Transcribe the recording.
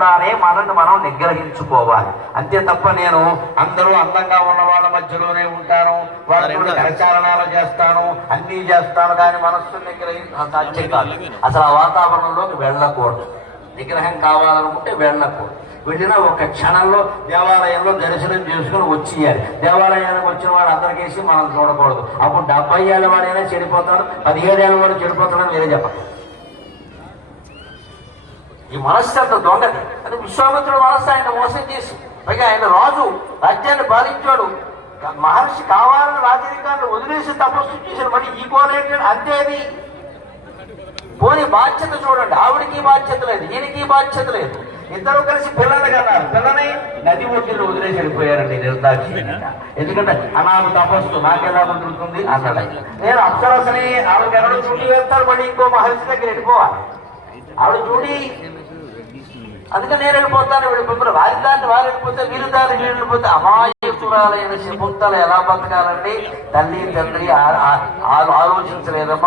మనల్ని మనం నిగ్రహించుకోవాలి అంతే తప్ప నేను అందరూ అందంగా ఉన్న వాళ్ళ మధ్యలోనే ఉంటాను, వాళ్ళతో కరచాలనాలు చేస్తాను, అన్నీ చేస్తాను, కానీ మనస్సును నిగ్రహించే కాదు. అసలు ఆ వాతావరణంలోకి వెళ్ళకూడదు. నిగ్రహం కావాలనుకుంటే వెళ్ళకూడదు. వెళ్ళినా ఒక క్షణంలో దేవాలయంలో దర్శనం చేసుకుని వచ్చేయాలి. దేవాలయానికి వచ్చిన వాడు అందరికేసి మనం చూడకూడదు. అప్పుడు 70 ఏళ్ళ వాడైనా చెడిపోతాడు, 17 ఏళ్ళ వాడు చెడిపోతాడని వేరే చెప్పండి. ఈ మనస్సు అంత దొంగది. అది విశ్వామిత్రుడు మనస్సు ఆయన మోసం చేసి, పైగా ఆయన రాజు రాజ్యాన్ని పాలించాడు. మహర్షి కావాలని రాజరికాన్ని వదిలేసి తపస్సు చేశాడు. మరి ఈ కోలేంటి అంతేది. పోనీ బాధ్యత చూడండి, ఆవిడికి బాధ్యత లేదు, ఈయనకి బాధ్యత లేదు. ఇద్దరు కలిసి పిల్లలు కన్నారు. పిల్లని నది ఒడ్డులో వదిలేసి వెళ్ళిపోయారండి నిర్దాక్షిణ్యంగా. ఎందుకంటే నాకు తపస్సు నాకెలా కుదురుతుంది అన్నాడు. నేను అప్సరసని ఆవిడకెవడో చూడి వేస్తాడు, మళ్ళీ ఇంకో మహర్షి దగ్గర వెళ్ళిపోవాలి. ఆవిడ చూడి అందుకని నేను వెళ్ళిపోతాను, వెళ్ళిపోతాను. వారి దాన్ని వారు వెళ్ళిపోతే, వీరి దాన్ని వీరు వెళ్ళిపోతే అమాయకురాలైన శకుంతల ఎలా బతకాలండి? తల్లి తండ్రి ఆలోచించలేదమ్మా.